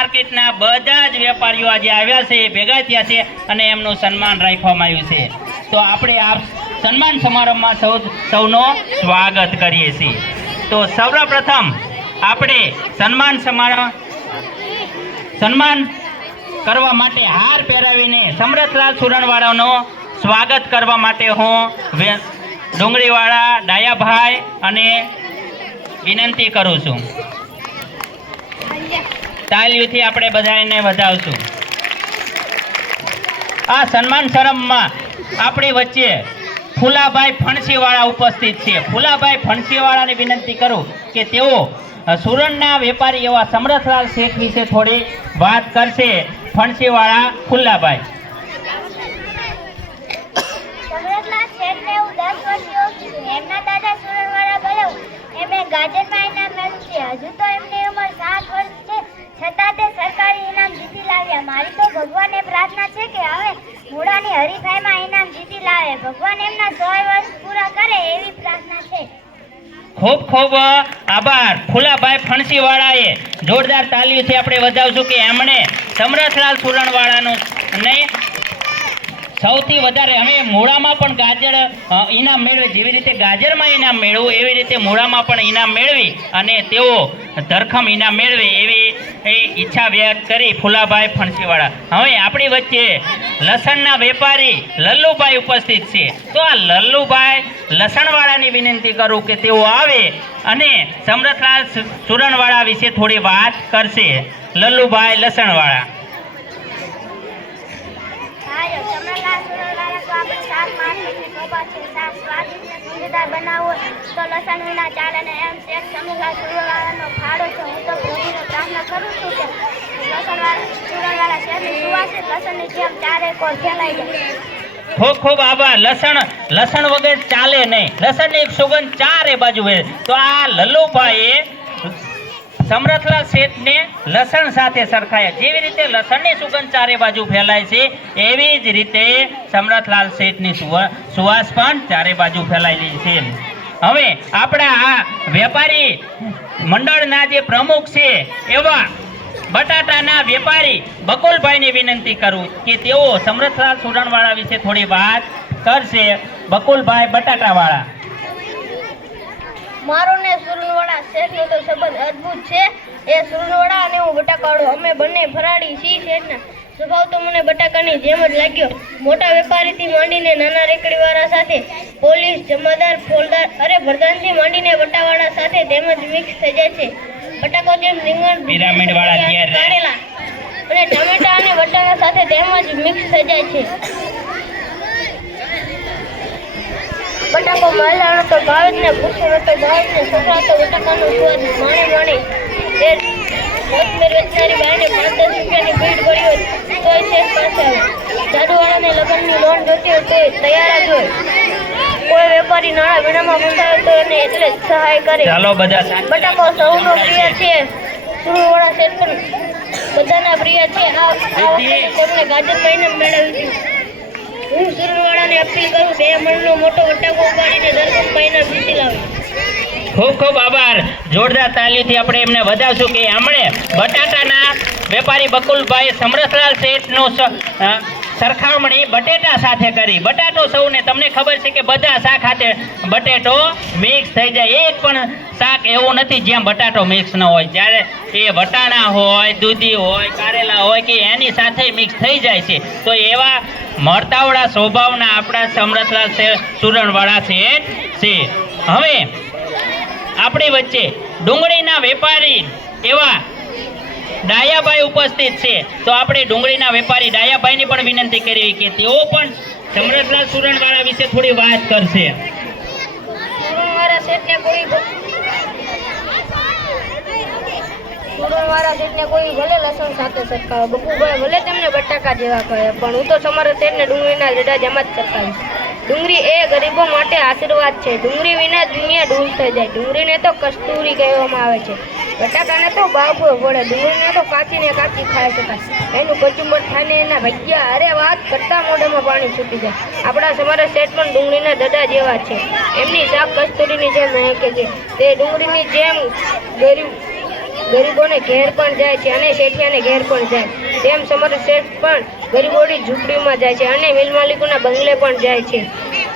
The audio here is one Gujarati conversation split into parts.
માર્કેટના બધા જ વેપારીઓ આજે આવ્યા છે, ભેગા થયા છે અને એમનું સન્માન રાખવામાં આવ્યું છે. તો આપણે આ સન્માન સમારંભમાં સૌ સૌનો સ્વાગત કરીએ છીએ. તો સર્વપ્રથમ આપણે સન્માન સમારંભ સન્માન કરવા માટે હાર પહેરાવીને સમરથલાલ સુરણવાળાનો સ્વાગત કરવા માટે હું ડુંગળીવાળા ડાયાભાઈ અને વિનંતી કરું છું. તાલીઓથી આપણે બધાને વધાવશું. આ સન્માન શરમમાં આપણી વચ્ચે ફુલાભાઈ ફણસીવાળા ઉપસ્થિત છે. ફુલાભાઈ ફણસીવાળાને વિનંતી કરું કે તેઓ સુરણના વેપારી એવા સમરથલાલ શેઠ વિશે થોડી વાત કરશે. ફણસીવાળા, ફુલાભાઈ. ગાજર મેળવ્યું છે. હજુ તો એમની ઉંમર સાત વર્ષ છતાં તે સરકારી ઇનામ જીતી લાવ્યા. મારી તો ભગવાનને પ્રાર્થના છે કે હવે મૂળાની હરીફાઈમાં ઇનામ જીતી લાવે. ભગવાન એમના સો વર્ષ પૂરા કરે એવી પ્રાર્થના છે. ખૂબ ખૂબ આભાર. ફુલાભાઈ ફણસીવાળાએ જોરદાર તાલીઓથી આપણે વધાવશું કે એમણે સમરથલાલ સુરણવાળાનું ને સૌથી વધારે અમે મૂળામાં પણ ગાજર ઇનામ મેળવે. જેવી રીતે ગાજરમાં ઇનામ મેળવું એવી રીતે મૂળામાં પણ ઇનામ મેળવી અને તેઓ ધરખમ ઇનામ મેળવે એવી એ ઈચ્છા વ્યક્ત કરી ફુલાભાઈ ફણસીવાળા. હવે આપણી વચ્ચે લસણના વેપારી લલ્લુભાઈ ઉપસ્થિત છે. તો આ લલ્લુભાઈ લસણવાળાની વિનંતી કરું કે તેઓ આવે અને સમરથલાલ સુરણવાળા વિશે થોડી વાત કરશે. લલ્લુભાઈ લસણવાળા હાલો સમરલાલ સુરણવાળા તો આપણે શાક શાક સ્વાદિષ્ટ બનાવવું તો લસણ વિના ચાલે ને એમ શેઠ સમૂહા સુરણવાળાનો ફાળો છે. હું તો પ્રભુને સામનો કરું છું કે લસણવાળા સુરણવાળા શેરની સુવાસે, લસણની જેમ ચારે કોર ફેલાઈ જાય. ખૂબ ખૂબ આભાર. લસણ લસણ વગર ચાલે નહીં. લસણની એક સુગંધ ચારે બાજુ હોય તો આ લલ્લુભાઈએ સમરથલાલ શેઠને લસણ સાથે સરખાયા. જેવી રીતે લસણની સુગંધ ચારે બાજુ ફેલાય છે, એવી જ રીતે સમરથલાલ શેઠની સુવા- સુવાસ પણ ચારે બાજુ ફેલાયેલી છે. હવે આપણા આ વેપારી મંડળના જે પ્રમુખ છે, એવા બટાટાના વેપારી બકુલભાઈને વિનંતી કરું કે તેઓ સમરથલાલ સુરણવાળા વિશે થોડી વાત કરશે. બકુલભાઈ બટાટાવાળા. મારો ને સુરનવાડા શેઠનો તો સંબંધ અદ્ભુત છે. એ સુરનવાડા અને હું બટાકાવાળો અમે બંને ફરાળી સી શેઠના સ્વભાવ તો મને બટાકાની જેમ જ લાગ્યો. મોટા વેપારીથી માંડીને નાના રેકડીવાળા સાથે પોલીસ જમાદાર ફોલદાર અરે ભરદાનથી માંડીને બટાવાળા સાથે તેમજ મિક્સ થઈ જાય છે. બટાકો જેમ રીંગણ પિરામિડ વાળા. અને ટમેટા અને વટાણા સાથે તેમજ મિક્સ થઈ જાય છે. બટાકો મહિલાનો તો ભાવે જ ને પુરુષોનો તો ભાવે જ ને છોકરા તો બટાકાનો સ્વાદ માણે માણે. એ કોથમીર વેચનારી બાઈને પાંચ દસ રૂપિયાની ભીડ પડી હોય તોય શેઠ પાસે આવે. જાદુવાળાને લગ્નની લોન જોતી હોય તોય તૈયાર જ હોય. કોઈ વેપારી નાણાં વીણામાં ફસાવે તો એને એટલે જ સહાય કરે. ચાલો બધા બટાકો સૌનો પ્રિય છે. સુરવાળા શેઠ પણ બધાના પ્રિય છે. આ આ વખતે તેમને ગાજર મહિને મેળવી હતી હું સુરવાળાને અપીલ કરું, બે મણનો મોટો વટાકો ઉપાડીને દરરોજ મહિના જીતી લાવે. ખૂબ ખૂબ આભાર. જોરદાર તાલીઓથી આપણે એમને વધાવશું કે હમણે બટાટાના વેપારી બકુલભાઈ સમરસલાલ શેઠનું સરખામણી બટેટા સાથે કરી. બટાટો સૌને તમને ખબર છે કે બધા શાક સાથે બટેટો મિક્સ થઈ જાય. એક પણ શાક એવું નથી જ્યાં બટાટો મિક્સ ન હોય. જ્યારે એ વટાણા હોય, દૂધી હોય, કારેલા હોય કે એની સાથે મિક્સ થઈ જાય છે. તો એવા મળતાવડા સ્વભાવના આપણા સમરસલાલ શે- સુરણવાળા છે. હવે આપણી વચ્ચે ડુંગળીના વેપારી એવા ડાયાભાઈ ઉપસ્થિત છે. તો આપણે ડુંગળીના વેપારી ડાયાભાઈની પણ વિનંતી કરી કે તેઓ પણ સમરસલાલ સુરણવાળા વિશે થોડી વાત કરશે. સુરણવાળા શેઠને કોઈ ભલે લસણ સાથે સરખાવે બકુભાઈ ભલે તેમને બટાકા જેવા કહે, પણ હું તો તમારા શેઠને ડુંગળીના જડા જેમ જ સરખાવીશ ડુંગળી એ ગરીબો માટે આશીર્વાદ છે. ડુંગળી વિના દુનિયા ડૂલ થઈ જાય. ડુંગળીને તો કસ્તુરી કહેવામાં આવે છે. બટાકાને તો બાફવો પડે ડુંગળીને તો કાચીને કાચી ખાઈ શકાય. એનું કચુંબર ખાઈને એના ભજીયા, અરે વાત કરતા મોઢામાં પાણી છૂટી જાય. આપણા સમારે શેઠ પણ ડુંગળીના દડા જેવા છે. એમની શાક કસ્તુરીની જેમ મહેકે છે. તે ડુંગળીની જેમ ગરીબ, ગરીબોને ઘેર પણ જાય છે અને શેઠિયાને ઘેર પણ જાય. તેમ સમર શેઠ પણ ગરીબોની ઝૂંપડીમાં જાય છે. અને મિલ માલિકોના બંગલે પણ જાય છે.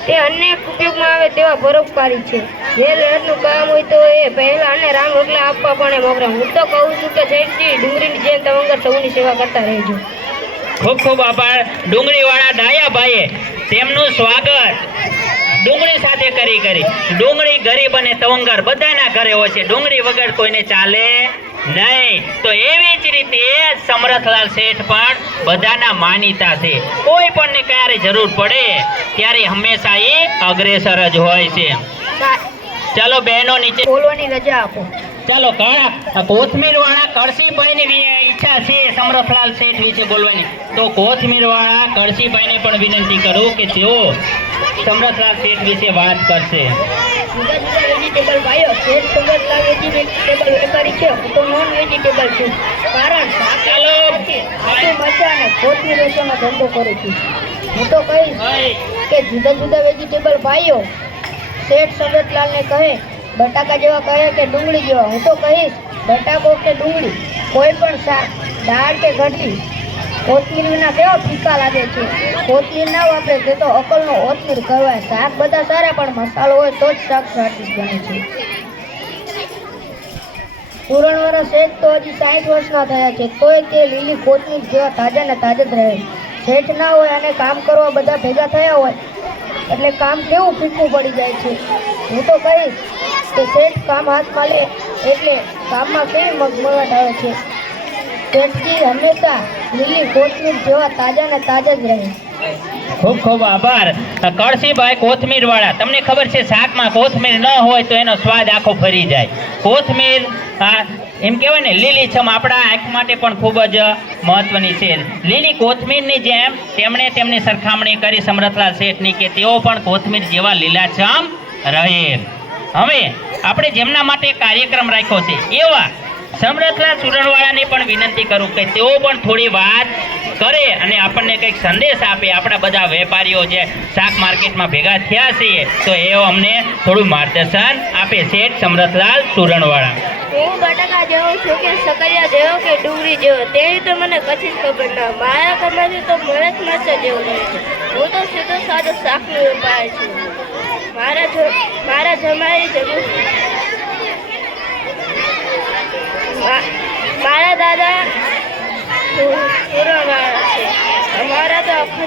તે અનેક ઉપયોગમાં આવે તેવા પરોપકારી છે. જે લહેરનું કામ હોય તો એ પહેલાં અને રામ રોટલા આપવા પણ એ મોકરા. હું તો કહું છું કે શેઠજી ડુંગળીની જેમ તવંગર સૌની સેવા કરતા રહેજો. ખૂબ ખૂબ આભાર ડુંગળીવાળા ડાયાભાઈએ. તેમનું સ્વાગત. ડુંગળી સાથે કરી કરી. ડુંગળી ગરીબ અને તવંગર બધાના ઘરે હોય છે. ડુંગળી વગર કોઈને ચાલે નહીં. તો એવી જ રીતે સમરથલાલ શેઠ પણ બધાના માનીતા છે કોઈ પણને ક્યારે જરૂર પડે ત્યારે હંમેશા એ અગ્રેસર જ હોય છે. ચાલો બહેનો નીચે બોલવાની રજા આપો. ચાલો કોથમીર વાળા કળસીભાઈ ની ઈચ્છા છે સમરથલાલ શેઠ વિશે બોલવાની. તો કોથમીર વાળા કળસીભાઈ ને પણ વિનંતી કરું કે તેઓ સમરથલાલ શેઠ વિશે વાત કરશે. જુદા જુદા વેજીટેબલ ભાઈઓ શેઠ સુગતલાલ વેજીટેબલ વેપારી છે હું તો નોન વેજીટેબલ છું કારણ ચાલો. મરચાં અને કોથમીર વેચવાનો ધંધો કરું છું. હું તો કહીશ કે જુદા જુદા વેજીટેબલ ભાઈઓ શેઠ સગતલાલને કહે બટાકા જેવા કહે કે ડુંગળી જેવા. હું તો કહીશ બટાકો કે ડુંગળી. કોઈ પણ શાક, દાળ કે ઘટી વિના કેવા ફીકા લાગે છે? કોથમીર ના વાપરે તે તો અકલનો ઓથમીર કહેવાય. શાક બધા સારા, પણ મસાલો હોય તો જ શાક સ્વાદિષ્ટ બને છે. પુરણવાળા એક તો હજી સાઠ વર્ષના થયા છે. તોય તે લીલી કોથમીર જેવા તાજા ને તાજા જ રહે શેઠ ના હોય અને કામ કરવા બધા ભેગા થયા હોય, એટલે કામ કેવું ફીકું પડી જાય છે? હું તો કહીશ કે શેઠ કામ હાથમાં લે, એટલે કામમાં કેવી મગમગાટ આવે છે? શેઠજી હંમેશા લીલી કોથમીર જેવા તાજા ને તાજા જ રહે. ખૂબ ખૂબ આભાર. કળસીભાઈ કોથમીર વાળા તમને ખબર છે શાકમાં કોથમીર ન હોય તો એનો સ્વાદ આખો ફરી જાય. કોથમીર એમ કહેવાય ને લીલીછમ આપણા આંખ માટે પણ ખૂબ જ મહત્વની છે. લીલી કોથમીરની જેમ તેમણે તેમની સરખામણી કરી સમરથલાલ શેઠની કે તેઓ પણ કોથમીર જેવા લીલાછમ રહે. હવે, આપણે જેમના માટે કાર્યક્રમ રાખ્યો છે, એવા સમરથલાલ સુરણવાળાને પણ વિનંતી કરું કે તેઓ પણ થોડી વાત કરે અને આપણને કંઈક સંદેશ આપે. આપણા બધા વેપારીઓ જે શાક માર્કેટમાં ભેગા થયા છીએ, તો એઓ અમને થોડું માર્ગદર્શન આપે. શેઠ સમરથલાલ સુરણવાળા. હું બટાકા જેવો છું કે સકરિયા જેવો કે ડુંગળી જેવો તે તો મને કશી જ ખબર ના મારા કમાથી તો મળે જ જેવો હું તો સીધો સાદો શાકનો વેપાર છું. મારા મારા જમાઈ જરૂર મારા દાદા સુ- છે. અમારા તો આખા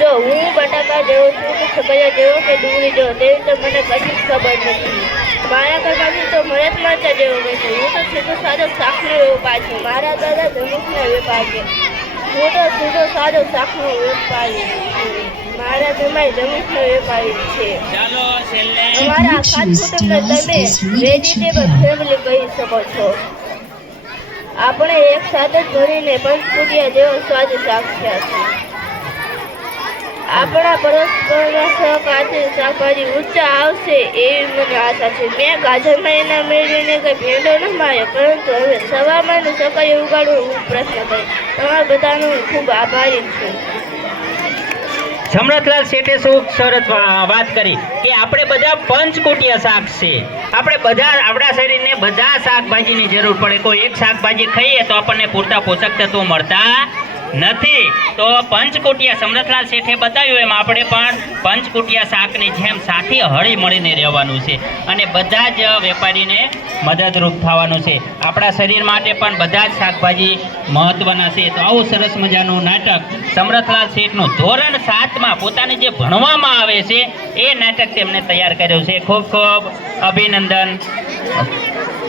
જો હું બટાકા જેવો છું કે ખબર જેવો કે ડુંગળી જેવો, તેવી તો મને કશી જ ખબર નથી. મારા ઘરમાંથી તો જ મરચા જેવો છે. હું તો સીધો સાદો શાકનો વેપાર છું. મારા દાદા ધનુષનો વેપાર છે. હું તો સીધો સાદો શાકનો વેપાર છું. મારા જમાઈ જમીનનો વેપારી છે. અમારા આખા કુટુંબને તમે વેજીટેબલ ફેમિલી કહી શકો છો. આપણે એક સાથે જ ભરીને પંચકુટિયા જેવો સ્વાદ રાખ્યા છે આપણા પરસ્પરના સહકારથી શાકભાજી ઊંચા આવશે એવી મને આશા છે. મેં ગાજરમાં એના મેળવીને કંઈ ભેંડો ન માર્યો પરંતુ હવે સવારમાં સકાળે ઉગાડવું હું પ્રશ્ન કરીશ તમારા બધાનો હું ખૂબ આભારી છું. સમરથલાલ શેઠે શું સરસ વાત કરી કે આપણે બધા પંચકુટિયા શાક છે. આપણે બધા આપણા શરીરને બધા શાકભાજીની જરૂર પડે. કોઈ એક શાકભાજી ખાઈએ તો આપણને પૂરતા પોષક તત્વો મળતા નથી. તો પંચકુટિયા સમરથલાલ શેઠે બતાવ્યું એમ. આપણે પણ પંચકુટિયા શાકની જેમ સાથે હળી મળીને રહેવાનું છે અને બધા જ વેપારીને મદદરૂપ થવાનું છે. આપણા શરીર માટે પણ બધા જ શાકભાજી મહત્વના છે. તો આવું સરસ મજાનું નાટક સમરથલાલ શેઠનું ધોરણ સાતમાં પોતાને જે ભણવામાં આવે છે, એ નાટક તેમણે તૈયાર કર્યું છે. ખૂબ ખૂબ અભિનંદન.